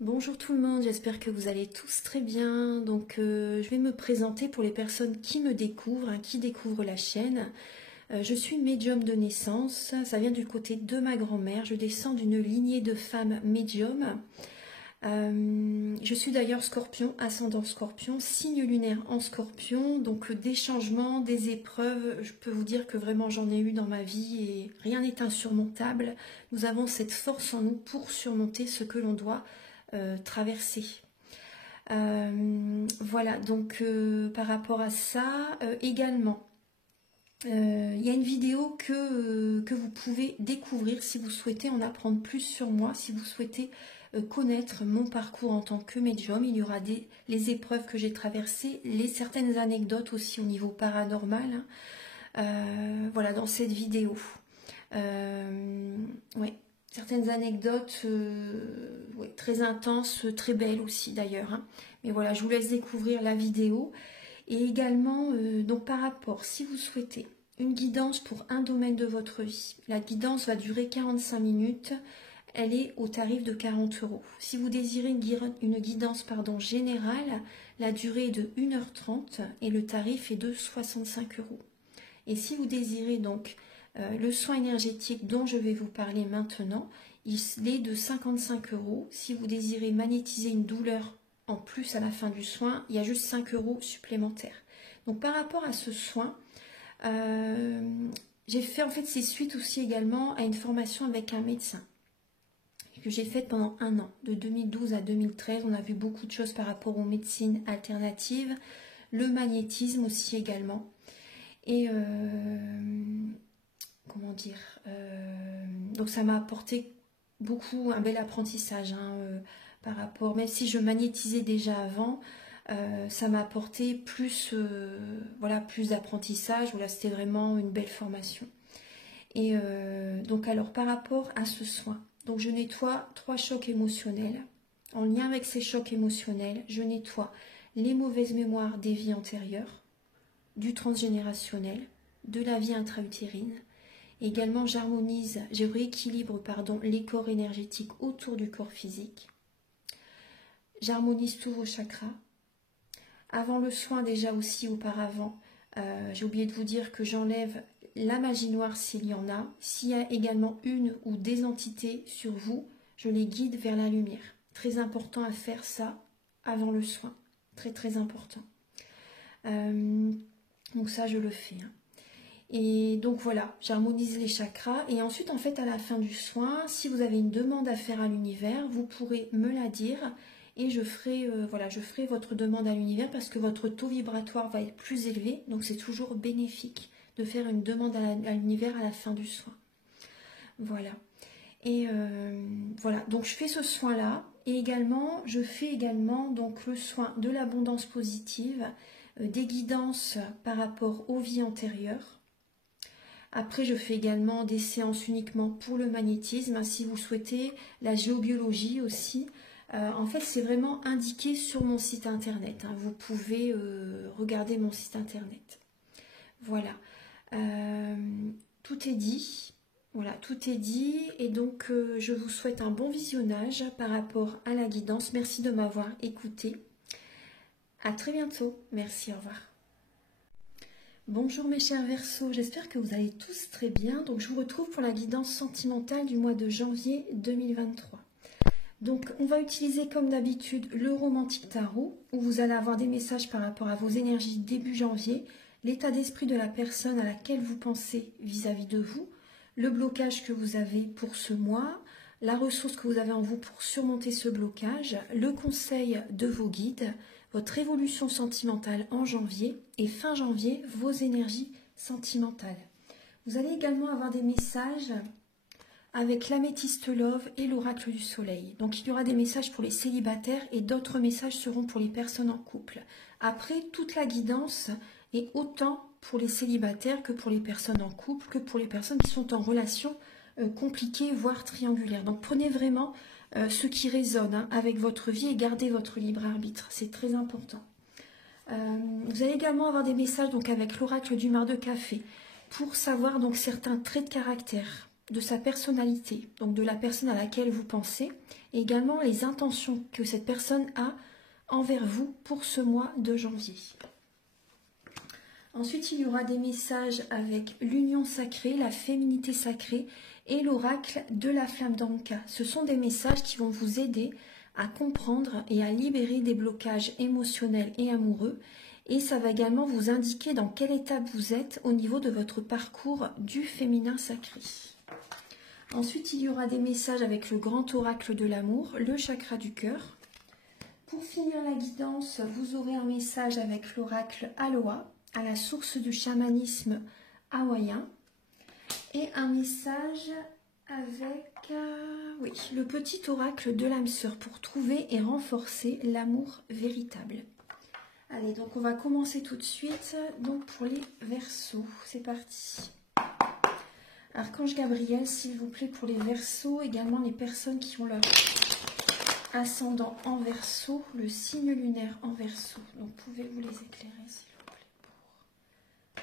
Bonjour tout le monde, j'espère que vous allez tous très bien. Donc je vais me présenter pour les personnes qui me découvrent, qui découvrent la chaîne. Je suis médium de naissance, ça vient du côté de ma grand-mère. Je descends d'une lignée de femmes médiums. Je suis d'ailleurs scorpion, ascendant scorpion, signe lunaire en scorpion. Donc des changements, des épreuves, je peux vous dire que vraiment j'en ai eu dans ma vie et rien n'est insurmontable. Nous avons cette force en nous pour surmonter ce que l'on doit traverser. Voilà, donc par rapport à ça, également, il y a une vidéo que vous pouvez découvrir si vous souhaitez en apprendre plus sur moi, si vous souhaitez connaître mon parcours en tant que médium. Il y aura les épreuves que j'ai traversées, certaines anecdotes aussi au niveau paranormal. Voilà, dans cette vidéo. Ouais. Certaines anecdotes ouais, très intenses, très belles aussi d'ailleurs. Mais voilà, je vous laisse découvrir la vidéo. Et également, donc par rapport, si vous souhaitez une guidance pour un domaine de votre vie, la guidance va durer 45 minutes. Elle est au tarif de 40 €. Si vous désirez une guidance générale, la durée est de 1h30 et le tarif est de 65 €. Et si vous désirez donc le soin énergétique dont je vais vous parler maintenant, il est de 55 €. Si vous désirez magnétiser une douleur en plus à la fin du soin, il y a juste 5 € supplémentaires. Donc par rapport à ce soin, j'ai fait en fait ces suites aussi également à une formation avec un médecin que j'ai faite pendant 1 an, de 2012 à 2013. On a vu beaucoup de choses par rapport aux médecines alternatives, le magnétisme aussi également. Et comment dire, donc ça m'a apporté beaucoup, un bel apprentissage par rapport, même si je magnétisais déjà avant, ça m'a apporté plus, voilà, plus d'apprentissage. Voilà, c'était vraiment une belle formation. Et donc alors par rapport à ce soin, donc je nettoie 3 chocs émotionnels. En lien avec ces chocs émotionnels, je nettoie les mauvaises mémoires des vies antérieures, du transgénérationnel, de la vie intra-utérine. Également, je rééquilibre les corps énergétiques autour du corps physique. J'harmonise tous vos chakras. Avant le soin, déjà aussi auparavant, j'ai oublié de vous dire que j'enlève la magie noire s'il y en a. S'il y a également une ou des entités sur vous, je les guide vers la lumière. Très important à faire ça avant le soin. Très très important. Donc ça, je le fais. Et donc voilà, j'harmonise les chakras. Et ensuite, en fait, à la fin du soin, si vous avez une demande à faire à l'univers, vous pourrez me la dire. Et je ferai, voilà, je ferai votre demande à l'univers parce que votre taux vibratoire va être plus élevé. Donc c'est toujours bénéfique de faire une demande à l'univers à la fin du soin. Voilà. Et voilà, donc je fais ce soin-là. Et également, je fais également donc le soin de l'abondance positive, des guidances par rapport aux vies antérieures. Après, je fais également des séances uniquement pour le magnétisme. Si vous souhaitez, la géobiologie aussi. En fait, c'est vraiment indiqué sur mon site internet. Vous pouvez regarder mon site internet. Voilà. Tout est dit. Voilà, tout est dit. Et donc, je vous souhaite un bon visionnage par rapport à la guidance. Merci de m'avoir écouté. À très bientôt. Merci, au revoir. Bonjour mes chers Verseaux, j'espère que vous allez tous très bien. Donc je vous retrouve pour la guidance sentimentale du mois de janvier 2023. Donc on va utiliser comme d'habitude le romantique tarot, où vous allez avoir des messages par rapport à vos énergies début janvier, l'état d'esprit de la personne à laquelle vous pensez vis-à-vis de vous, le blocage que vous avez pour ce mois, la ressource que vous avez en vous pour surmonter ce blocage, le conseil de vos guides, votre évolution sentimentale en janvier et fin janvier, vos énergies sentimentales. Vous allez également avoir des messages avec l'améthyste love et l'oracle du soleil. Donc il y aura des messages pour les célibataires et d'autres messages seront pour les personnes en couple. Après, toute la guidance est autant pour les célibataires que pour les personnes en couple, que pour les personnes qui sont en relation compliquée, voire triangulaire. Donc prenez vraiment ce qui résonne avec votre vie et gardez votre libre arbitre. C'est très important. Vous allez également avoir des messages donc avec l'oracle du mar de café pour savoir donc certains traits de caractère de sa personnalité, donc de la personne à laquelle vous pensez, et également les intentions que cette personne a envers vous pour ce mois de janvier. Ensuite, il y aura des messages avec l'union sacrée, la féminité sacrée et l'oracle de la flamme d'Anka. Ce sont des messages qui vont vous aider à comprendre et à libérer des blocages émotionnels et amoureux. Et ça va également vous indiquer dans quelle étape vous êtes au niveau de votre parcours du féminin sacré. Ensuite, il y aura des messages avec le grand oracle de l'amour, le chakra du cœur. Pour finir la guidance, vous aurez un message avec l'oracle Aloha, à la source du chamanisme hawaïen. Et un message avec oui, le petit oracle de l'âme sœur pour trouver et renforcer l'amour véritable. Allez, donc on va commencer tout de suite donc pour les Verseaux. C'est parti. Archange Gabriel, s'il vous plaît, pour les Verseaux, également les personnes qui ont leur ascendant en Verseau, le signe lunaire en Verseau. Donc pouvez-vous les éclairer, s'il vous plaît,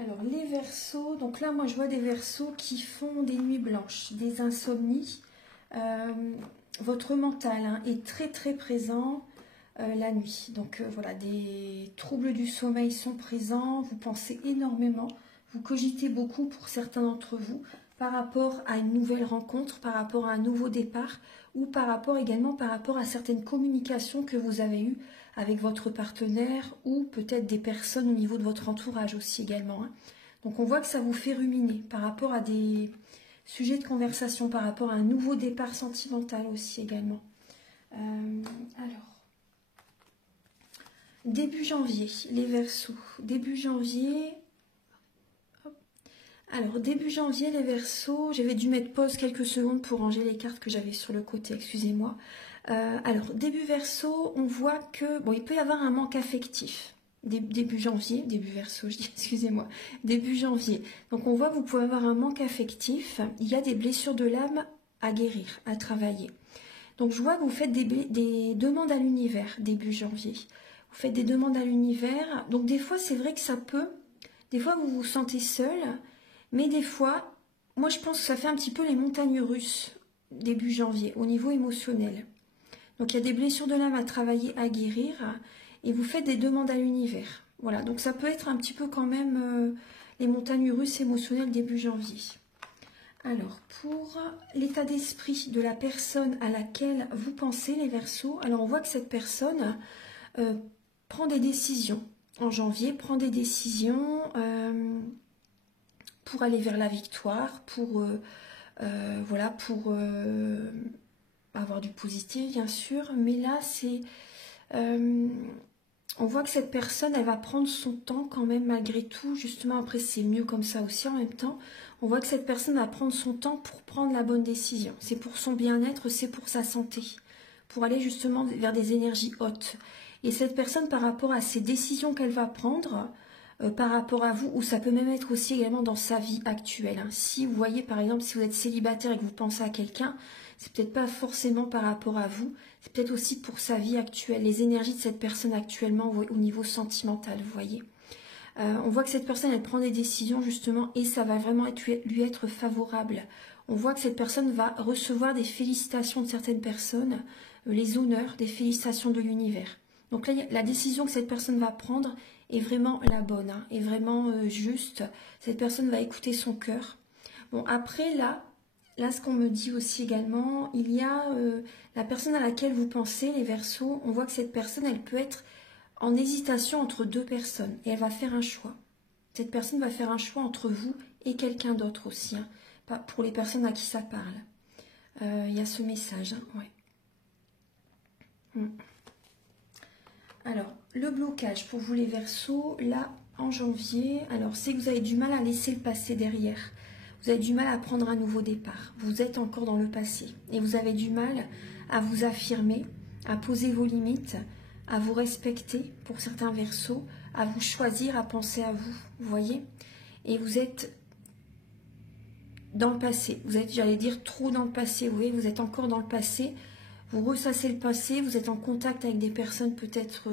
Alors les Verseaux, donc là moi je vois des Verseaux qui font des nuits blanches, des insomnies. Votre mental est très très présent la nuit. Donc voilà, des troubles du sommeil sont présents, vous pensez énormément, vous cogitez beaucoup pour certains d'entre vous par rapport à une nouvelle rencontre, par rapport à un nouveau départ ou par rapport à certaines communications que vous avez eues avec votre partenaire ou peut-être des personnes au niveau de votre entourage aussi également. Donc on voit que ça vous fait ruminer par rapport à des sujets de conversation, par rapport à un nouveau départ sentimental aussi également. Alors, début janvier, les Verseaux. Début janvier... Alors, début janvier, les Verseaux, j'avais dû mettre pause quelques secondes pour ranger les cartes que j'avais sur le côté, excusez-moi. Alors, début Verseau, on voit que, bon, il peut y avoir un manque affectif. Début janvier, début Verseau, je dis, excusez-moi, début janvier. Donc, on voit que vous pouvez avoir un manque affectif. Il y a des blessures de l'âme à guérir, à travailler. Donc, je vois que vous faites des demandes à l'univers, début janvier. Vous faites des demandes à l'univers. Donc, des fois, c'est vrai que ça peut... Des fois, vous vous sentez seul. Mais des fois, moi je pense que ça fait un petit peu les montagnes russes début janvier au niveau émotionnel. Donc il y a des blessures de l'âme à travailler, à guérir et vous faites des demandes à l'univers. Voilà, donc ça peut être un petit peu quand même les montagnes russes émotionnelles début janvier. Alors pour l'état d'esprit de la personne à laquelle vous pensez, les Verseaux, alors on voit que cette personne prend des décisions en janvier, prend des décisions... pour aller vers la victoire, pour voilà, pour avoir du positif bien sûr, mais là c'est on voit que cette personne elle va prendre son temps quand même malgré tout, justement après c'est mieux comme ça aussi en même temps, on voit que cette personne va prendre son temps pour prendre la bonne décision, c'est pour son bien-être, c'est pour sa santé, pour aller justement vers des énergies hautes, et cette personne par rapport à ces décisions qu'elle va prendre, par rapport à vous, ou ça peut même être aussi également dans sa vie actuelle. Si vous voyez par exemple, si vous êtes célibataire et que vous pensez à quelqu'un, c'est peut-être pas forcément par rapport à vous, c'est peut-être aussi pour sa vie actuelle, les énergies de cette personne actuellement au niveau sentimental, vous voyez. On voit que cette personne, elle prend des décisions justement et ça va vraiment lui être favorable. On voit que cette personne va recevoir des félicitations de certaines personnes, les honneurs, des félicitations de l'univers. Donc là, la décision que cette personne va prendre est vraiment la bonne, est vraiment juste. Cette personne va écouter son cœur. Bon, après, là ce qu'on me dit aussi également, il y a la personne à laquelle vous pensez, les Verseaux, on voit que cette personne, elle peut être en hésitation entre deux personnes et elle va faire un choix. Cette personne va faire un choix entre vous et quelqu'un d'autre aussi, hein. Pas pour les personnes à qui ça parle. Il y a ce message, hein, ouais. Alors, le blocage pour vous les Verseaux, là, en janvier, alors c'est que vous avez du mal à laisser le passé derrière. Vous avez du mal à prendre un nouveau départ. Vous êtes encore dans le passé. Et vous avez du mal à vous affirmer, à poser vos limites, à vous respecter pour certains Verseaux, à vous choisir, à penser à vous. Vous voyez? Et vous êtes dans le passé. Vous êtes, j'allais dire, trop dans le passé. Vous voyez, vous êtes encore dans le passé. Vous ressassez le passé, vous êtes en contact avec des personnes, peut-être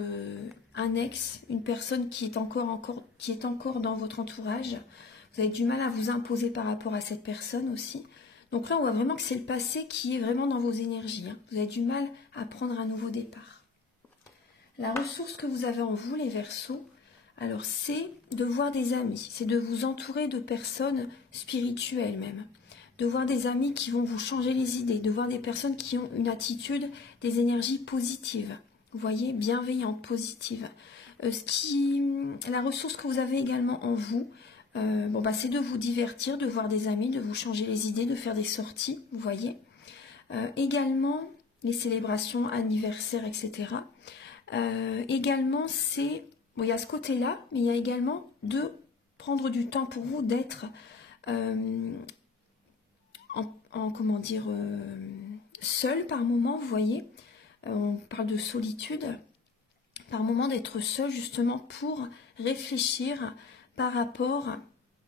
un ex, une personne qui est encore dans votre entourage. Vous avez du mal à vous imposer par rapport à cette personne aussi. Donc là, on voit vraiment que c'est le passé qui est vraiment dans vos énergies, hein. Vous avez du mal à prendre un nouveau départ. La ressource que vous avez en vous, les Verseaux, alors c'est de voir des amis, c'est de vous entourer de personnes spirituelles même. De voir des amis qui vont vous changer les idées, de voir des personnes qui ont une attitude, des énergies positives, vous voyez, bienveillantes, positives. La ressource que vous avez également en vous, c'est de vous divertir, de voir des amis, de vous changer les idées, de faire des sorties, vous voyez. Également, les célébrations, anniversaires, etc. Également, il y a ce côté-là, mais il y a également de prendre du temps pour vous, d'être... comment dire, seul par moment, vous voyez, on parle de solitude, par moment d'être seul justement pour réfléchir par rapport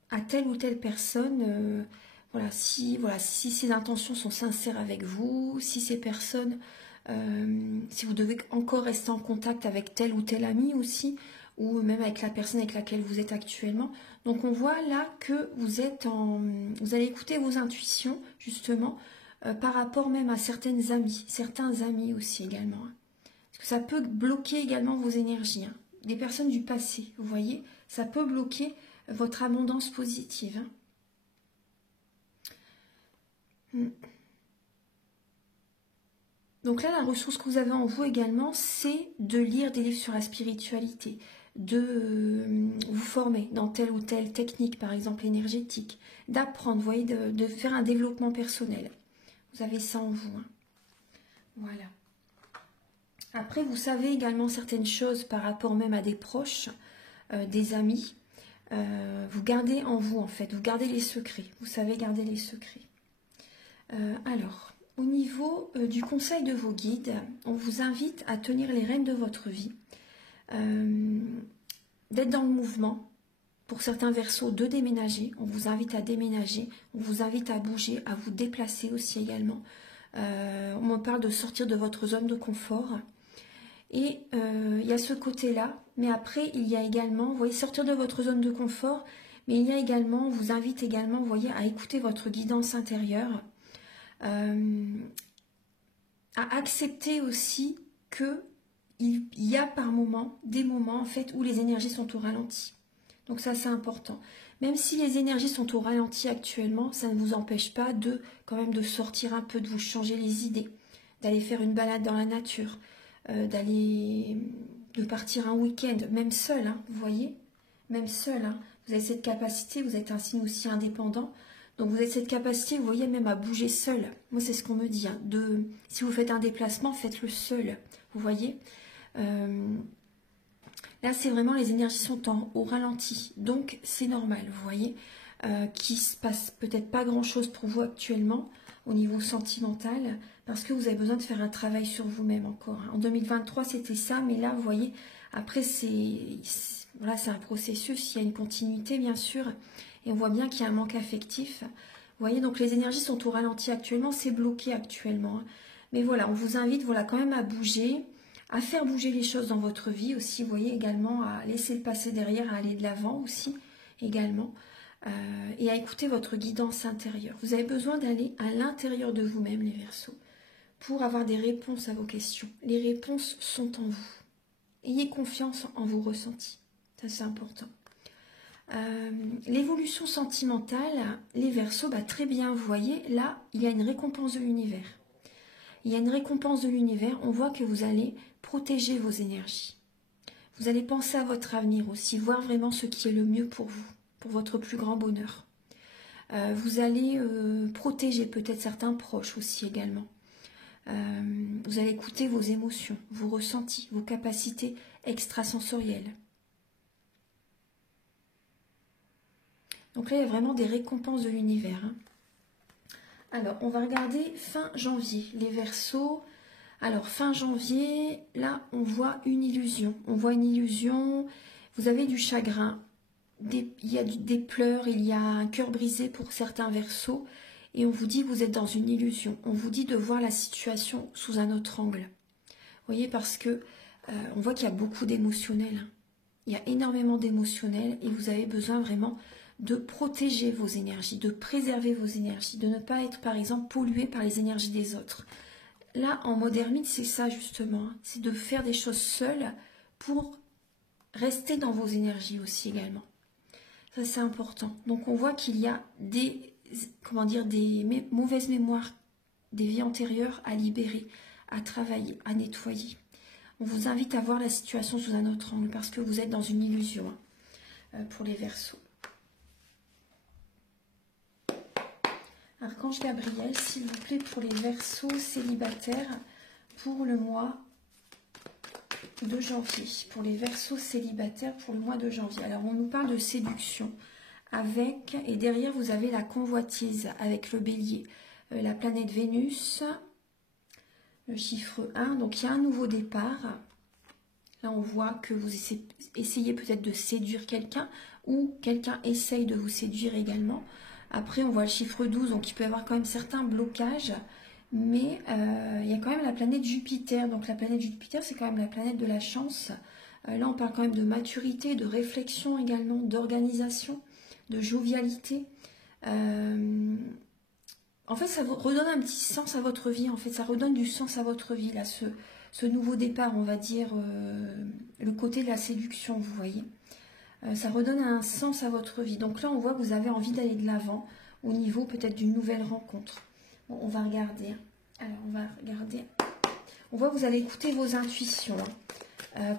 à telle ou telle personne, si ces intentions sont sincères avec vous, si ces personnes, si vous devez encore rester en contact avec tel ou tel ami aussi, ou même avec la personne avec laquelle vous êtes actuellement. Donc on voit là que vous allez écouter vos intuitions justement par rapport même à certains amis aussi également, hein. Parce que ça peut bloquer également vos énergies, hein. Des personnes du passé, vous voyez, ça peut bloquer votre abondance positive, hein. Donc là, la ressource que vous avez en vous également, c'est de lire des livres sur la spiritualité, de vous former dans telle ou telle technique, par exemple énergétique, d'apprendre, vous voyez, de faire un développement personnel. Vous avez ça en vous, hein. Voilà. Après, vous savez également certaines choses par rapport même à des proches, des amis. Vous gardez en vous, en fait, vous gardez les secrets. Vous savez garder les secrets. Alors, au niveau du conseil de vos guides, on vous invite à tenir les rênes de votre vie. D'être dans le mouvement, pour certains Verseaux, de déménager. On vous invite à déménager, on vous invite à bouger, à vous déplacer aussi également. On me parle de sortir de votre zone de confort. Et il y a ce côté-là, mais après, il y a également, vous voyez, sortir de votre zone de confort, mais il y a également, on vous invite également, vous voyez, à écouter votre guidance intérieure, à accepter aussi que il y a par moment des moments en fait où les énergies sont au ralenti. Donc ça c'est important. Même si les énergies sont au ralenti actuellement, ça ne vous empêche pas de quand même de sortir un peu, de vous changer les idées, d'aller faire une balade dans la nature, de partir un week-end, même seul, hein, vous voyez, même seul, hein. Vous avez cette capacité, vous êtes un signe aussi indépendant. Donc vous avez cette capacité, vous voyez, même à bouger seul. Moi, c'est ce qu'on me dit, hein, si vous faites un déplacement, faites-le seul. Vous voyez, là, c'est vraiment les énergies sont au ralenti. Donc, c'est normal, vous voyez, qu'il ne se passe peut-être pas grand-chose pour vous actuellement au niveau sentimental, parce que vous avez besoin de faire un travail sur vous-même encore, hein. En 2023, c'était ça, mais là, vous voyez, après, voilà, c'est un processus, il y a une continuité, bien sûr. Et on voit bien qu'il y a un manque affectif. Vous voyez, donc les énergies sont au ralenti actuellement, c'est bloqué actuellement, hein. Mais voilà, on vous invite voilà, quand même à bouger, à faire bouger les choses dans votre vie aussi. Vous voyez également à laisser le passé derrière, à aller de l'avant aussi également. Et à écouter votre guidance intérieure. Vous avez besoin d'aller à l'intérieur de vous-même, les Verseaux, pour avoir des réponses à vos questions. Les réponses sont en vous. Ayez confiance en vos ressentis. Ça, c'est important. L'évolution sentimentale, les Verseaux, très bien, vous voyez, là, il y a une récompense de l'univers. Il y a une récompense de l'univers, on voit que vous allez protéger vos énergies. Vous allez penser à votre avenir aussi, voir vraiment ce qui est le mieux pour vous, pour votre plus grand bonheur. Vous allez protéger peut-être certains proches aussi également. Vous allez écouter vos émotions, vos ressentis, vos capacités extrasensorielles. Donc là, il y a vraiment des récompenses de l'univers. Hein. Alors, on va regarder fin janvier, les Verseaux. Alors, fin janvier, là, on voit une illusion. On voit une illusion, vous avez du chagrin, il y a des pleurs, il y a un cœur brisé pour certains Verseaux. Et on vous dit que vous êtes dans une illusion. On vous dit de voir la situation sous un autre angle. Vous voyez, parce que on voit qu'il y a beaucoup d'émotionnel. Hein. Il y a énormément d'émotionnel et vous avez besoin vraiment de protéger vos énergies, de préserver vos énergies, de ne pas être, par exemple, pollué par les énergies des autres. Là, en mode ermite, c'est ça justement. Hein. C'est de faire des choses seules pour rester dans vos énergies aussi également. Ça, c'est important. Donc, on voit qu'il y a des mauvaises mémoires, des vies antérieures à libérer, à travailler, à nettoyer. On vous invite à voir la situation sous un autre angle parce que vous êtes dans une illusion hein, pour les Verseaux. Archange Gabriel, s'il vous plaît, pour les Verseaux célibataires pour le mois de janvier. Pour les Verseaux célibataires pour le mois de janvier. Alors, on nous parle de séduction avec, et derrière, vous avez la convoitise avec le bélier, la planète Vénus, le chiffre 1. Donc, il y a un nouveau départ. Là, on voit que vous essayez peut-être de séduire quelqu'un ou quelqu'un essaye de vous séduire également. Après, on voit le chiffre 12, donc il peut y avoir quand même certains blocages, mais il y a quand même la planète Jupiter. Donc la planète Jupiter, c'est quand même la planète de la chance. Là, on parle quand même de maturité, de réflexion également, d'organisation, de jovialité. En fait, ça vous redonne un petit sens à votre vie. En fait, ça redonne du sens à votre vie, là, ce nouveau départ, on va dire, le côté de la séduction, vous voyez. Ça redonne un sens à votre vie. Donc là, on voit que vous avez envie d'aller de l'avant au niveau peut-être d'une nouvelle rencontre. Bon, on va regarder. Alors, on va regarder. On voit que vous allez écouter vos intuitions.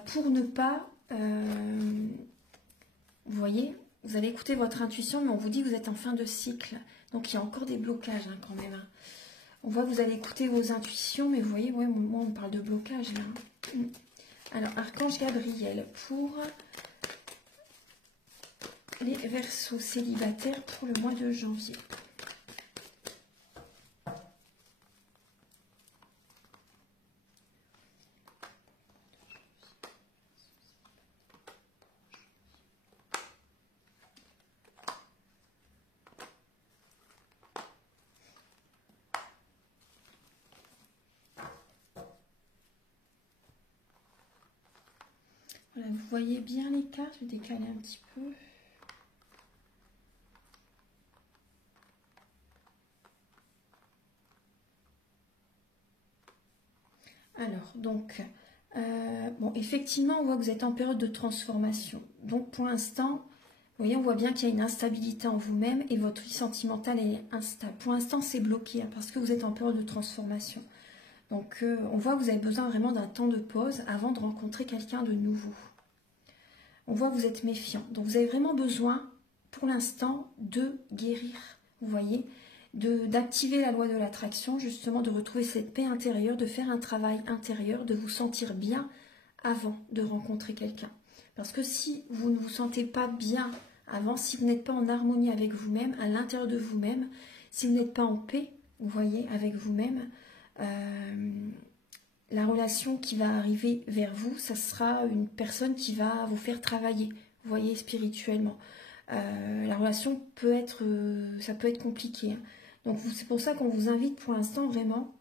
Pour ne pas... vous voyez, vous allez écouter votre intuition, mais on vous dit que vous êtes en fin de cycle. Donc, il y a encore des blocages hein, quand même. Hein. On voit que vous allez écouter vos intuitions, mais vous voyez, ouais, moi, on parle de blocage là. Hein. Alors, Archange Gabriel, pour... les Verseaux célibataires pour le mois de janvier. Voilà, vous voyez bien les cartes, je vais décaler un petit peu. Alors, donc, bon, effectivement, on voit que vous êtes en période de transformation. Donc, pour l'instant, vous voyez, on voit bien qu'il y a une instabilité en vous-même et votre vie sentimentale est instable. Pour l'instant, c'est bloqué hein, parce que vous êtes en période de transformation. Donc, on voit que vous avez besoin vraiment d'un temps de pause avant de rencontrer quelqu'un de nouveau. On voit que vous êtes méfiant. Donc, vous avez vraiment besoin, pour l'instant, de guérir. Vous voyez, d'activer la loi de l'attraction, justement de retrouver cette paix intérieure, de faire un travail intérieur, de vous sentir bien avant de rencontrer quelqu'un. Parce que si vous ne vous sentez pas bien avant, si vous n'êtes pas en harmonie avec vous-même, à l'intérieur de vous-même, si vous n'êtes pas en paix, vous voyez, avec vous-même, la relation qui va arriver vers vous, ça sera une personne qui va vous faire travailler, vous voyez, spirituellement. La relation peut être, ça peut être compliqué. Hein. Donc c'est pour ça qu'on vous invite pour l'instant vraiment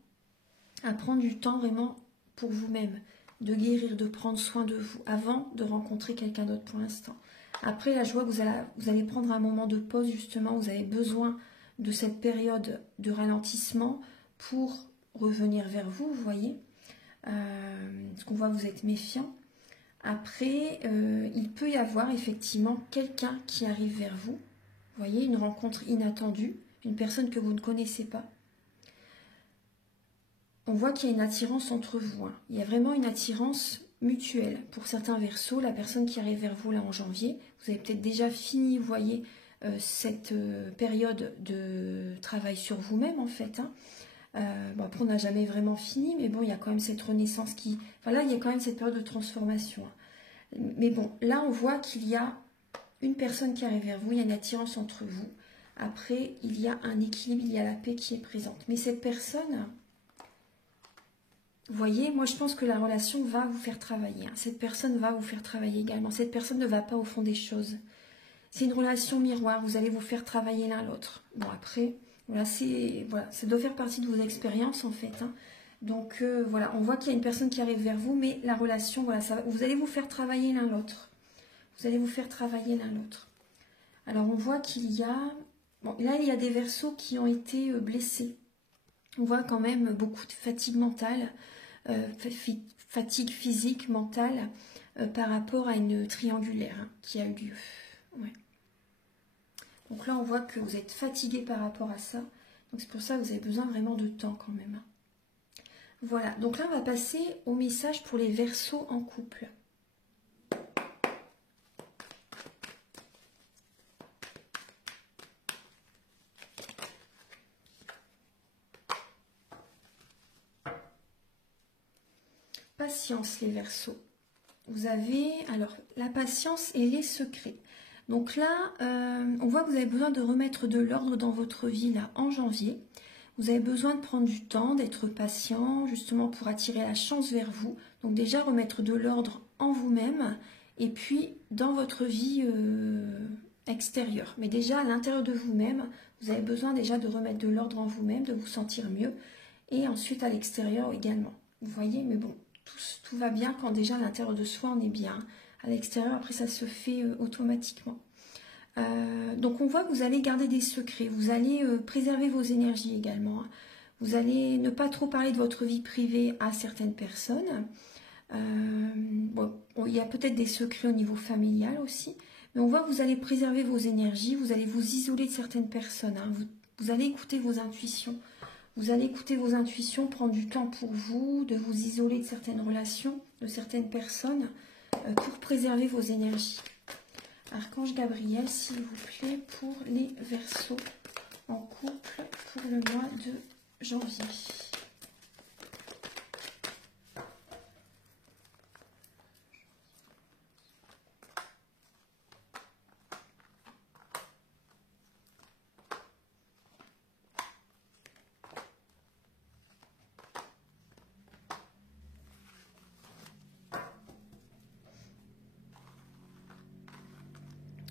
à prendre du temps vraiment pour vous-même, de guérir, de prendre soin de vous avant de rencontrer quelqu'un d'autre pour l'instant. Après, là, je vois que vous allez prendre un moment de pause justement, vous avez besoin de cette période de ralentissement pour revenir vers vous, vous voyez. Parce qu'on voit que vous êtes méfiant. Après, il peut y avoir effectivement quelqu'un qui arrive vers vous. Vous voyez, une rencontre inattendue, une personne que vous ne connaissez pas. On voit qu'il y a une attirance entre vous. Hein. Il y a vraiment une attirance mutuelle. Pour certains Verseaux, la personne qui arrive vers vous là en janvier, vous avez peut-être déjà fini, vous voyez, cette période de travail sur vous-même en fait. Hein. Bon, après, on n'a jamais vraiment fini, mais bon, il y a quand même cette renaissance qui... Enfin là, il y a quand même cette période de transformation. Hein. Mais bon, là, on voit qu'il y a une personne qui arrive vers vous, il y a une attirance entre vous. Après, il y a un équilibre, il y a la paix qui est présente. Mais cette personne... Vous voyez, moi je pense que la relation va vous faire travailler. Hein. Cette personne va vous faire travailler également. Cette personne ne va pas au fond des choses. C'est une relation miroir, vous allez vous faire travailler l'un l'autre. Bon après, voilà, ça doit faire partie de vos expériences en fait. Hein. Donc voilà, on voit qu'il y a une personne qui arrive vers vous, mais la relation, voilà, vous allez vous faire travailler l'un l'autre. Vous allez vous faire travailler l'un l'autre. Alors on voit qu'il y a... Bon, là il y a des Verseaux qui ont été blessés. On voit quand même beaucoup de fatigue mentale. Fatigue physique, mentale, par rapport à une triangulaire hein, qui a eu lieu. Ouais. Donc là, on voit que vous êtes fatigué par rapport à ça. Donc c'est pour ça que vous avez besoin vraiment de temps quand même. Hein. Voilà, donc là, on va passer au message pour les Verseaux en couple. Patience, les Verseaux. Vous avez, alors, la patience et les secrets. Donc là, on voit que vous avez besoin de remettre de l'ordre dans votre vie, là, en janvier. Vous avez besoin de prendre du temps, d'être patient, justement, pour attirer la chance vers vous. Donc déjà, remettre de l'ordre en vous-même, et puis dans votre vie extérieure. Mais déjà, à l'intérieur de vous-même, vous avez besoin déjà de remettre de l'ordre en vous-même, de vous sentir mieux, et ensuite à l'extérieur également. Vous voyez, mais bon. Tout va bien quand déjà à l'intérieur de soi on est bien. À l'extérieur, après ça se fait automatiquement. Donc on voit que vous allez garder des secrets. Vous allez préserver vos énergies également. Vous allez ne pas trop parler de votre vie privée à certaines personnes. Bon, il y a peut-être des secrets au niveau familial aussi. Mais on voit que vous allez préserver vos énergies. Vous allez vous isoler de certaines personnes. Hein. Vous allez écouter vos intuitions. Vous allez écouter vos intuitions, prendre du temps pour vous, de vous isoler de certaines relations, de certaines personnes, pour préserver vos énergies. Archange Gabriel, s'il vous plaît, pour les Verseaux en couple pour le mois de janvier.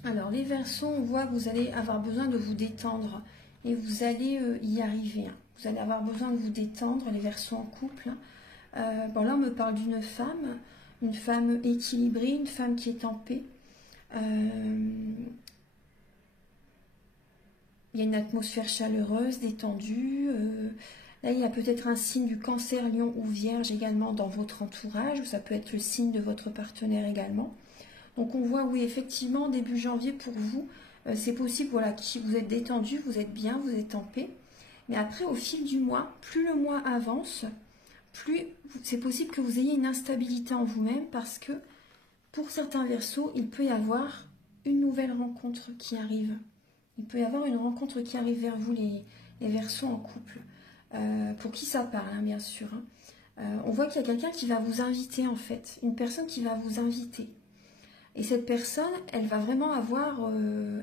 Alors, les Verseaux, on voit que vous allez avoir besoin de vous détendre et vous allez y arriver. Hein. Vous allez avoir besoin de vous détendre, les Verseaux en couple. Bon, là, on me parle d'une femme équilibrée, une femme qui est en paix. Il y a une atmosphère chaleureuse, détendue. Là, il y a peut-être un signe du Cancer, Lion ou Vierge également dans votre entourage. Ou ça peut être le signe de votre partenaire également. Donc on voit, oui, effectivement, début janvier pour vous, c'est possible, voilà, que vous êtes détendu, vous êtes bien, vous êtes en paix. Mais après, au fil du mois, plus le mois avance, plus c'est possible que vous ayez une instabilité en vous-même parce que pour certains Verseaux, il peut y avoir une nouvelle rencontre qui arrive. Il peut y avoir une rencontre qui arrive vers vous, les Verseaux en couple. Pour qui ça parle, hein, bien sûr. Hein. On voit qu'il y a quelqu'un qui va vous inviter, en fait. Une personne qui va vous inviter. Et cette personne, elle va vraiment avoir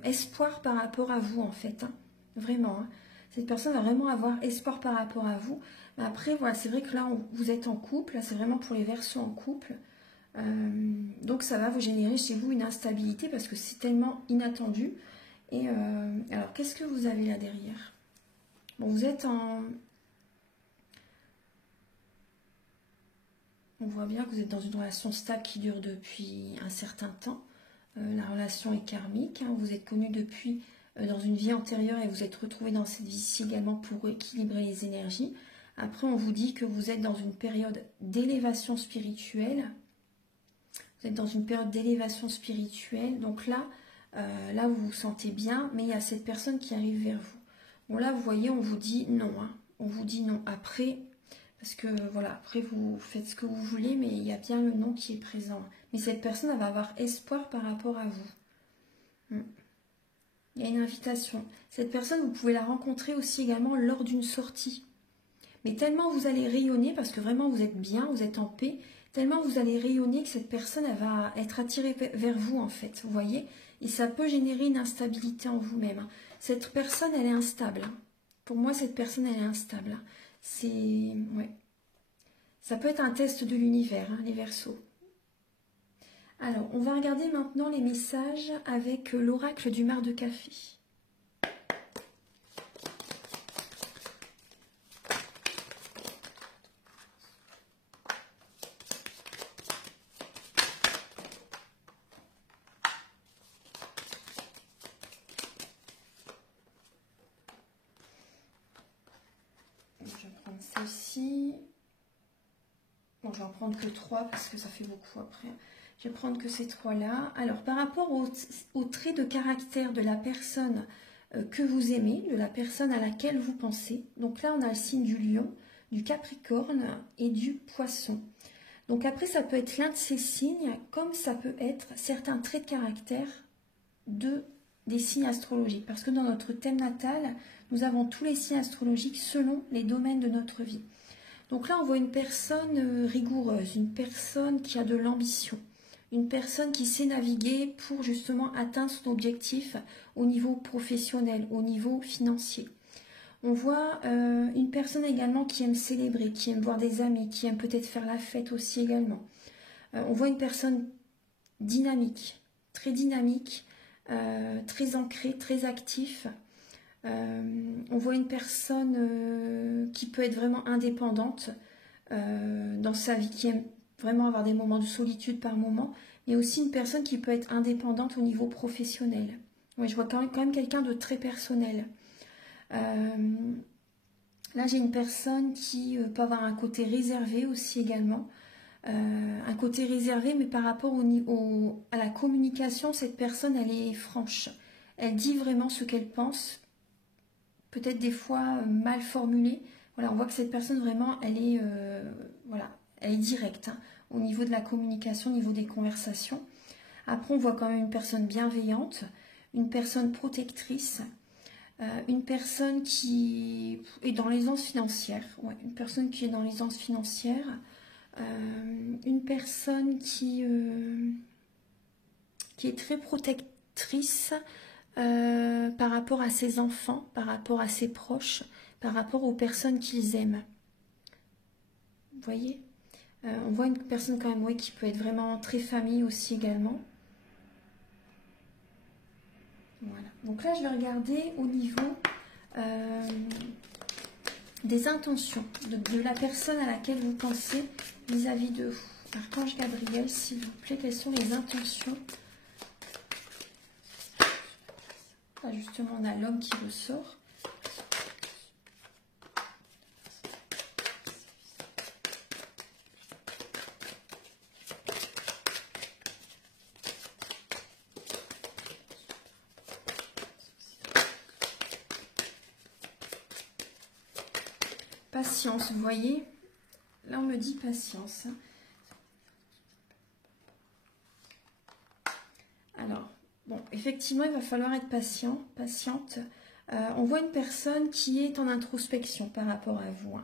espoir par rapport à vous, en fait. Hein. Vraiment. Hein. Cette personne va vraiment avoir espoir par rapport à vous. Mais après, voilà, c'est vrai que là, vous êtes en couple. Là, c'est vraiment pour les Verseaux en couple. Donc, ça va vous générer chez vous une instabilité parce que c'est tellement inattendu. Et alors, qu'est-ce que vous avez là derrière? Bon, vous êtes en... On voit bien que vous êtes dans une relation stable qui dure depuis un certain temps. La relation est karmique. Hein. Vous êtes connu depuis dans une vie antérieure et vous êtes retrouvé dans cette vie-ci également pour équilibrer les énergies. Après, on vous dit que vous êtes dans une période d'élévation spirituelle. Vous êtes dans une période d'élévation spirituelle. Donc là, là, vous vous sentez bien, mais il y a cette personne qui arrive vers vous. Bon, là, vous voyez, on vous dit non. Hein. On vous dit non. Après... Parce que voilà, après vous faites ce que vous voulez, mais il y a bien le non qui est présent. Mais cette personne, elle va avoir espoir par rapport à vous. Il y a une invitation. Cette personne, vous pouvez la rencontrer aussi également lors d'une sortie. Mais tellement vous allez rayonner, parce que vraiment vous êtes bien, vous êtes en paix, tellement vous allez rayonner que cette personne, elle va être attirée vers vous en fait, vous voyez. Et ça peut générer une instabilité en vous-même. Cette personne, elle est instable. Pour moi, cette personne, elle est instable. C'est... ouais. Ça peut être un test de l'univers, les Verseaux. Alors, on va regarder maintenant les messages avec l'oracle du mar de café. Je vais prendre celle-ci. Bon, je vais en prendre que 3 parce que ça fait beaucoup après. Je vais prendre que ces 3-là. Alors, par rapport aux traits de caractère de la personne que vous aimez, de la personne à laquelle vous pensez. Donc là, on a le signe du lion, du capricorne et du poisson. Donc après, ça peut être l'un de ces signes, comme ça peut être certains traits de caractère des signes astrologiques. Parce que dans notre thème natal, nous avons tous les signes astrologiques selon les domaines de notre vie. Donc là, on voit une personne rigoureuse, une personne qui a de l'ambition, une personne qui sait naviguer pour justement atteindre son objectif au niveau professionnel, au niveau financier. On voit une personne également qui aime célébrer, qui aime voir des amis, qui aime peut-être faire la fête aussi également. On voit une personne dynamique, très ancrée, très actif. On voit une personne qui peut être vraiment indépendante dans sa vie, qui aime vraiment avoir des moments de solitude par moment, mais aussi une personne qui peut être indépendante au niveau professionnel. Ouais, je vois quand même quelqu'un de très personnel. Là, j'ai une personne qui peut avoir un côté réservé aussi également. Un côté réservé, mais par rapport à la communication, cette personne, elle est franche. Elle dit vraiment ce qu'elle pense, peut-être des fois mal formulée. Voilà, on voit que cette personne, vraiment, elle est, elle est directe au niveau de la communication, au niveau des conversations. Après, on voit quand même une personne bienveillante, une personne protectrice, une personne qui est dans l'aisance financière. Ouais, une personne qui est dans l'aisance financière. Une personne qui est très protectrice par rapport à ses enfants, par rapport à ses proches, par rapport aux personnes qu'ils aiment. Vous voyez, on voit une personne quand même qui peut être vraiment très famille aussi également. Voilà. Donc là, je vais regarder au niveau des intentions de la personne à laquelle vous pensez vis-à-vis de vous. Archange Gabriel, s'il vous plaît, quelles sont les intentions? Là, justement, on a l'homme qui ressort. Patience, vous voyez? Là, on me dit patience. Alors, bon, effectivement, il va falloir être patiente. On voit une personne qui est en introspection par rapport à vous.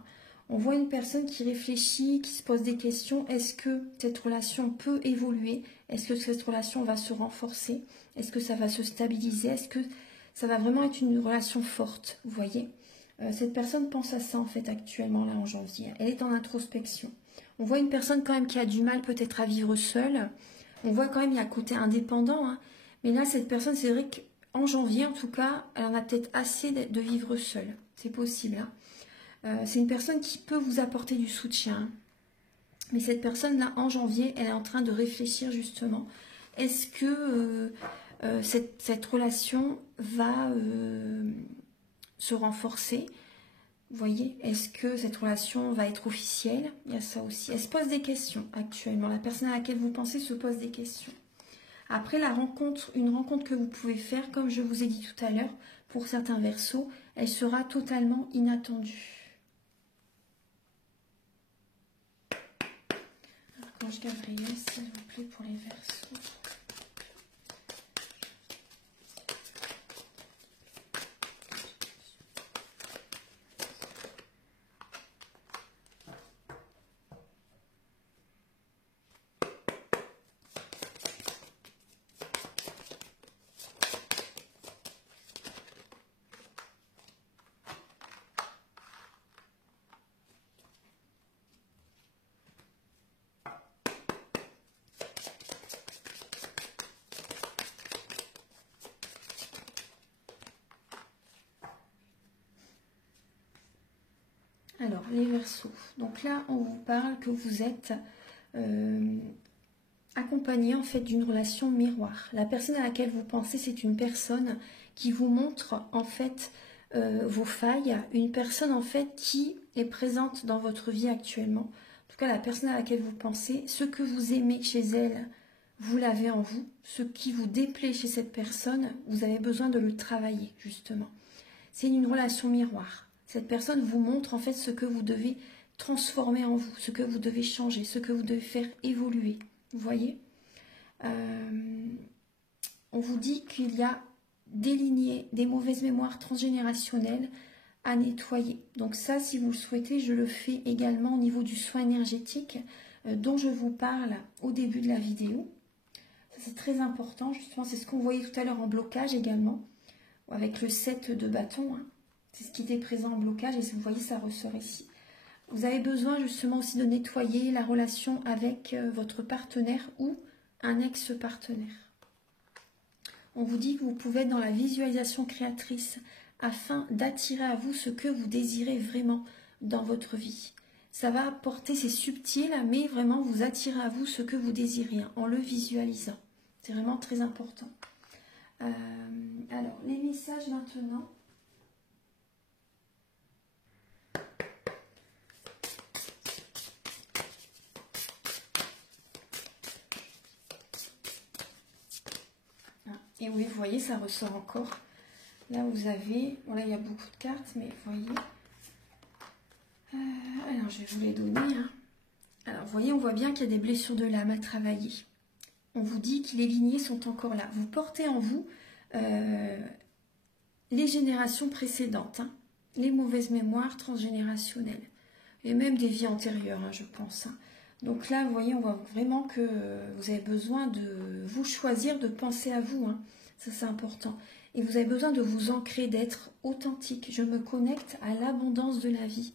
On voit une personne qui réfléchit, qui se pose des questions. Est-ce que cette relation peut évoluer? Est-ce que cette relation va se renforcer? Est-ce que ça va se stabiliser? Est-ce que ça va vraiment être une relation forte? Vous voyez? Cette personne pense à ça en fait actuellement là en janvier. Elle est en introspection. On voit une personne quand même qui a du mal peut-être à vivre seule. On voit quand même il y a un côté indépendant. Mais là cette personne, c'est vrai qu'en janvier en tout cas, elle en a peut-être assez de vivre seule. C'est possible. C'est une personne qui peut vous apporter du soutien. Mais cette personne là en janvier, elle est en train de réfléchir justement. Est-ce que cette relation va se renforcer? Vous voyez, est-ce que cette relation va être officielle? Il y a ça aussi. Elle se pose des questions actuellement. La personne à laquelle vous pensez se pose des questions. Après, une rencontre que vous pouvez faire, comme je vous ai dit tout à l'heure, pour certains Verseaux, elle sera totalement inattendue. Archange Gabriel, s'il vous plaît, pour les Verseaux. Alors, les Verseaux. Donc là, on vous parle que vous êtes accompagné en fait d'une relation miroir. La personne à laquelle vous pensez, c'est une personne qui vous montre en fait vos failles, une personne en fait qui est présente dans votre vie actuellement. En tout cas, la personne à laquelle vous pensez, ce que vous aimez chez elle, vous l'avez en vous. Ce qui vous déplaît chez cette personne, vous avez besoin de le travailler justement. C'est une relation miroir. Cette personne vous montre en fait ce que vous devez transformer en vous, ce que vous devez changer, ce que vous devez faire évoluer. Vous voyez, on vous dit qu'il y a des lignées, des mauvaises mémoires transgénérationnelles à nettoyer. Donc ça, si vous le souhaitez, je le fais également au niveau du soin énergétique dont je vous parle au début de la vidéo. Ça, c'est très important, justement, c'est ce qu'on voyait tout à l'heure en blocage également, avec le 7 de bâton, hein. C'est ce qui était présent en blocage et vous voyez, ça ressort ici. Vous avez besoin justement aussi de nettoyer la relation avec votre partenaire ou un ex-partenaire. On vous dit que vous pouvez être dans la visualisation créatrice afin d'attirer à vous ce que vous désirez vraiment dans votre vie. Ça va apporter, c'est subtil, mais vraiment vous attirez à vous ce que vous désirez en le visualisant. C'est vraiment très important. Alors, les messages maintenant. Et oui, vous voyez, ça ressort encore. Là, vous avez... Bon, là, il y a beaucoup de cartes, mais vous voyez... alors, je vais vous les donner. Hein. Alors, vous voyez, on voit bien qu'il y a des blessures de l'âme à travailler. On vous dit que les lignées sont encore là. Vous portez en vous les générations précédentes. Hein. Les mauvaises mémoires transgénérationnelles. Et même des vies antérieures, hein, je pense. Hein. Donc là, vous voyez, on voit vraiment que vous avez besoin de vous choisir, de penser à vous. Hein. Ça, c'est important. Et vous avez besoin de vous ancrer, d'être authentique. Je me connecte à l'abondance de la vie.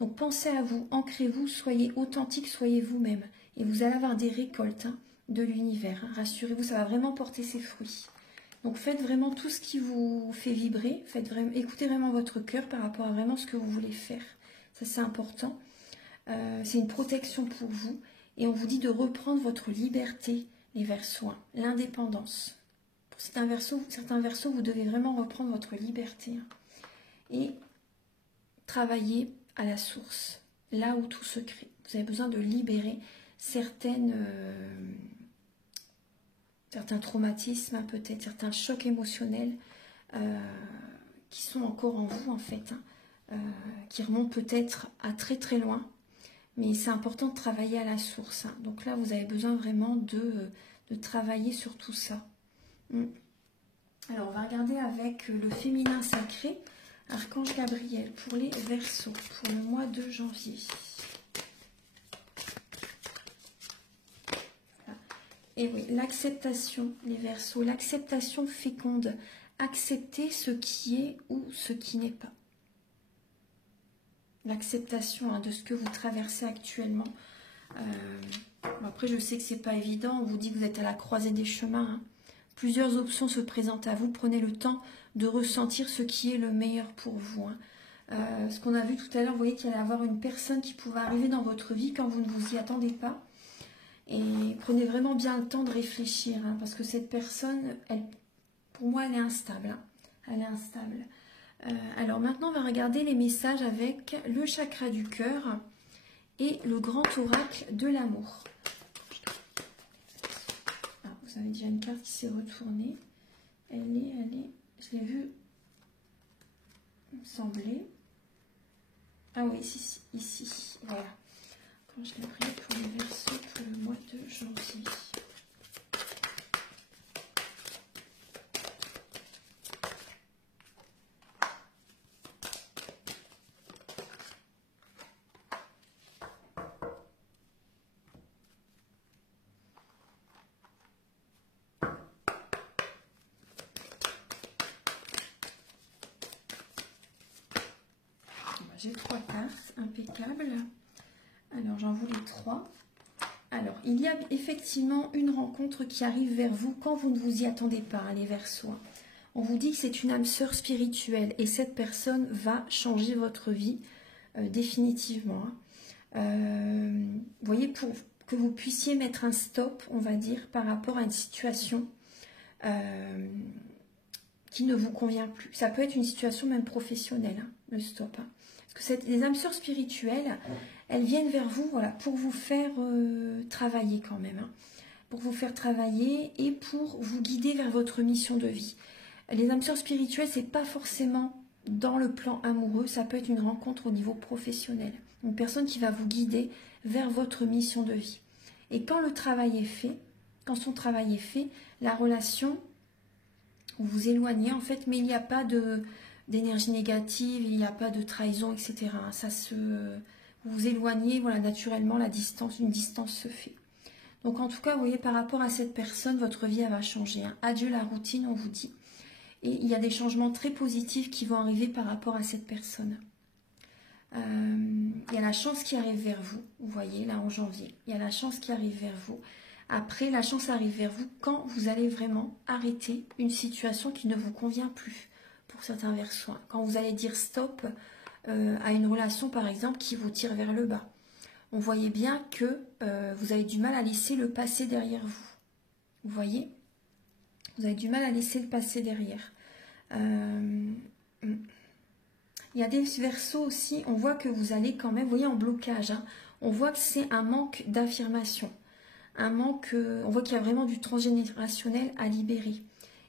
Donc pensez à vous, ancrez-vous, soyez authentique, soyez vous-même. Et vous allez avoir des récoltes hein, de l'univers. Hein. Rassurez-vous, ça va vraiment porter ses fruits. Donc faites vraiment tout ce qui vous fait vibrer. Écoutez vraiment votre cœur par rapport à vraiment ce que vous voulez faire. Ça, c'est important. C'est une protection pour vous. Et on vous dit de reprendre votre liberté, les Verseaux, hein, l'indépendance. Pour certains Verseaux, vous devez vraiment reprendre votre liberté. Hein, et travailler à la source, là où tout se crée. Vous avez besoin de libérer certains traumatismes, hein, peut-être certains chocs émotionnels qui sont encore en vous, en fait, hein, qui remontent peut-être à très très loin. Mais c'est important de travailler à la source. Hein. Donc là, vous avez besoin vraiment de travailler sur tout ça. Alors, on va regarder avec le féminin sacré, Archange Gabriel, pour les Verseaux, pour le mois de janvier. Voilà. Et oui, l'acceptation, les Verseaux, l'acceptation féconde. Accepter ce qui est ou ce qui n'est pas. L'acceptation hein, de ce que vous traversez actuellement. Après, je sais que c'est pas évident. On vous dit que vous êtes à la croisée des chemins. Hein. Plusieurs options se présentent à vous. Prenez le temps de ressentir ce qui est le meilleur pour vous. Hein. Ce qu'on a vu tout à l'heure, vous voyez qu'il allait y avoir une personne qui pouvait arriver dans votre vie quand vous ne vous y attendez pas. Et prenez vraiment bien le temps de réfléchir. Hein, parce que cette personne, pour moi, elle est instable. Hein. Elle est instable. Alors maintenant, on va regarder les messages avec le chakra du cœur et le grand oracle de l'amour. Ah, vous avez déjà une carte qui s'est retournée. Elle est, je l'ai vue sembler. Ah oui, ici, voilà. Archange Gabriel pour les Verseaux pour le mois de janvier. J'ai 3 cartes, impeccable. Alors, j'en voulais 3. Alors, il y a effectivement une rencontre qui arrive vers vous quand vous ne vous y attendez pas, les Verseaux. On vous dit que c'est une âme sœur spirituelle et cette personne va changer votre vie définitivement. Vous voyez, pour que vous puissiez mettre un stop, on va dire, par rapport à une situation qui ne vous convient plus. Ça peut être une situation même professionnelle, hein, le stop. Hein. Parce que les âmes sœurs spirituelles, elles viennent vers vous, voilà, pour vous faire travailler quand même. Hein, pour vous faire travailler et pour vous guider vers votre mission de vie. Les âmes sœurs spirituelles, c'est pas forcément dans le plan amoureux, ça peut être une rencontre au niveau professionnel. Une personne qui va vous guider vers votre mission de vie. Et quand le travail est fait, quand son travail est fait, la relation, vous vous éloignez en fait, mais il n'y a pas d'énergie négative, il n'y a pas de trahison, etc. Vous vous éloignez, voilà, naturellement, une distance se fait. Donc en tout cas, vous voyez, par rapport à cette personne, votre vie elle va changer. Hein. Adieu la routine, on vous dit. Et il y a des changements très positifs qui vont arriver par rapport à cette personne. Il y a la chance qui arrive vers vous, vous voyez, là en janvier. Il y a la chance qui arrive vers vous. Après, la chance arrive vers vous quand vous allez vraiment arrêter une situation qui ne vous convient plus, pour certains Verseaux. Quand vous allez dire stop à une relation, par exemple, qui vous tire vers le bas. On voyait bien que vous avez du mal à laisser le passé derrière vous. Vous voyez ? Vous avez du mal à laisser le passé derrière. Il y a des Verseaux aussi, on voit que vous allez quand même, vous voyez, en blocage. Hein, on voit que c'est un manque d'affirmation. Un manque, on voit qu'il y a vraiment du transgénérationnel à libérer.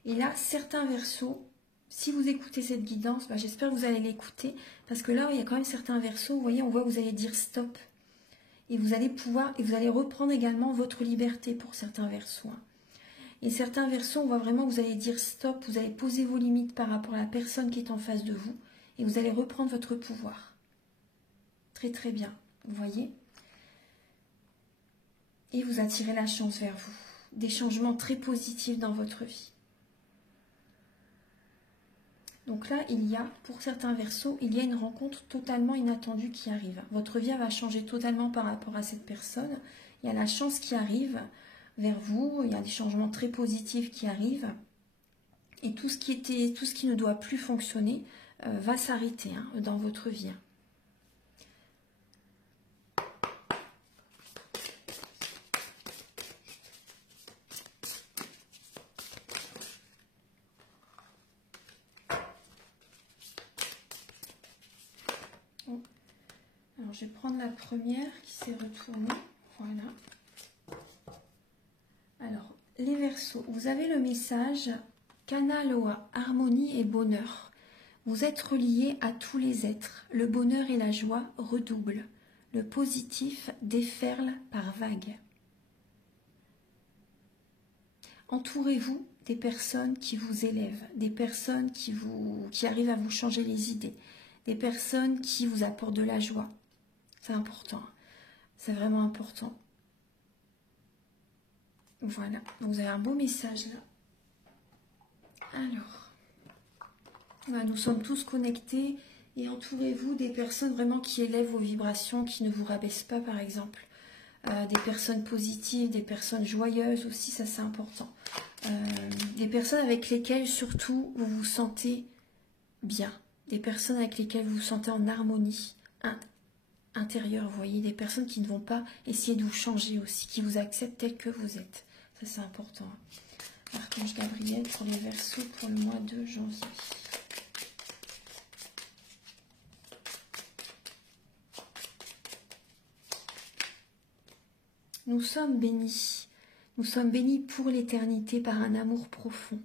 Et là, certains Verseaux, si vous écoutez cette guidance, bah, j'espère que vous allez l'écouter, parce que là, il y a quand même certains Verseaux, vous voyez, on voit que vous allez dire stop. Et vous allez pouvoir, et vous allez reprendre également votre liberté pour certains Verseaux. Hein. Et certains Verseaux, on voit vraiment que vous allez dire stop, vous allez poser vos limites par rapport à la personne qui est en face de vous, et vous allez reprendre votre pouvoir. Très très bien, vous voyez ? Et vous attirez la chance vers vous. Des changements très positifs dans votre vie. Donc là, il y a, pour certains Verseaux, il y a une rencontre totalement inattendue qui arrive. Votre vie va changer totalement par rapport à cette personne. Il y a la chance qui arrive vers vous, il y a des changements très positifs qui arrivent. Et tout ce qui ne doit plus fonctionner va s'arrêter hein, dans votre vie. Alors, je vais prendre la première qui s'est retournée. Voilà. Alors, les Verseaux, vous avez le message Kanaloa, harmonie et bonheur. Vous êtes reliés à tous les êtres. Le bonheur et la joie redoublent. Le positif déferle par vagues. Entourez-vous des personnes qui vous élèvent, des personnes qui arrivent à vous changer les idées, des personnes qui vous apportent de la joie. C'est important, c'est vraiment important. Voilà, vous avez un beau message là. Alors, voilà, nous sommes tous connectés et entourez-vous des personnes vraiment qui élèvent vos vibrations, qui ne vous rabaissent pas par exemple. Des personnes positives, des personnes joyeuses aussi, ça c'est important. Des personnes avec lesquelles surtout vous vous sentez bien. Des personnes avec lesquelles vous vous sentez en harmonie intérieure, vous voyez. Des personnes qui ne vont pas essayer de vous changer aussi, qui vous acceptent tel que vous êtes. Ça c'est important. Archange Gabriel pour les Verseaux pour le mois de janvier. Nous sommes bénis. Nous sommes bénis pour l'éternité par un amour profond,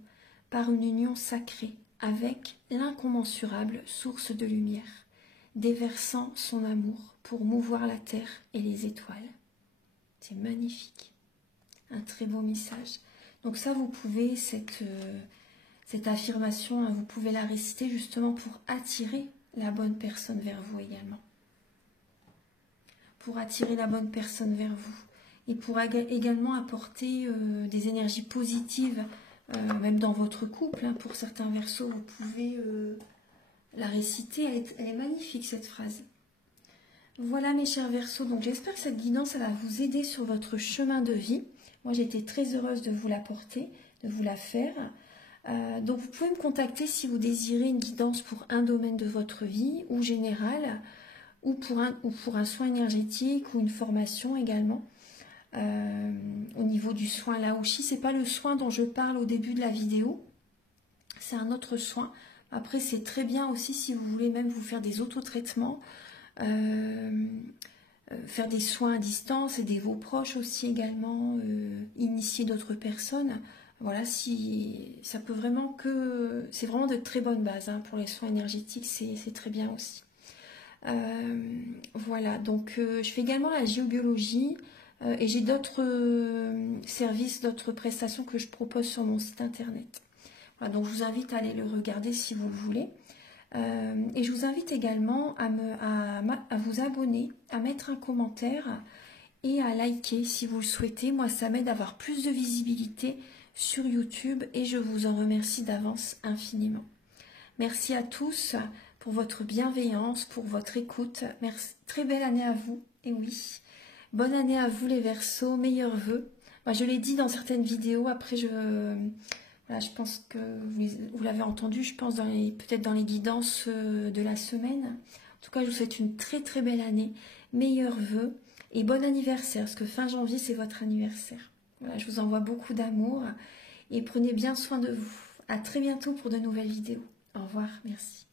par une union sacrée, avec l'incommensurable source de lumière. déversant son amour pour mouvoir la terre et les étoiles. C'est magnifique. Un très beau message. Donc ça, vous pouvez, cette affirmation, hein, vous pouvez la réciter justement pour attirer la bonne personne vers vous également. Pour attirer la bonne personne vers vous. Et pour également apporter des énergies positives, même dans votre couple. Hein, pour certains Verseaux, vous pouvez la réciter. Elle est magnifique, cette phrase. Voilà mes chers Verseaux, donc j'espère que cette guidance elle va vous aider sur votre chemin de vie. Moi j'ai été très heureuse de vous l'apporter, de vous la faire. Donc vous pouvez me contacter si vous désirez une guidance pour un domaine de votre vie ou général, ou pour un soin énergétique ou une formation également. Au niveau du soin Laoshi, c'est pas le soin dont je parle au début de la vidéo, c'est un autre soin. Après c'est très bien aussi si vous voulez même vous faire des autotraitements, faire des soins à distance, aider vos proches aussi également, initier d'autres personnes. Voilà, si ça peut vraiment c'est vraiment de très bonnes bases hein, pour les soins énergétiques, c'est très bien aussi. Voilà, donc je fais également la géobiologie. Et j'ai d'autres services, d'autres prestations que je propose sur mon site internet. Voilà, donc je vous invite à aller le regarder si vous le voulez. Et je vous invite également à vous abonner, à mettre un commentaire et à liker si vous le souhaitez. Moi, ça m'aide à avoir plus de visibilité sur YouTube et je vous en remercie d'avance infiniment. Merci à tous pour votre bienveillance, pour votre écoute. Merci. Très belle année à vous. Et oui. Bonne année à vous les Verseaux, meilleurs vœux. Moi, je l'ai dit dans certaines vidéos, après voilà, je pense que vous l'avez entendu, je pense peut-être dans les guidances de la semaine. En tout cas, je vous souhaite une très très belle année, meilleurs vœux et bon anniversaire, parce que fin janvier, c'est votre anniversaire. Voilà, je vous envoie beaucoup d'amour et prenez bien soin de vous. À très bientôt pour de nouvelles vidéos. Au revoir, merci.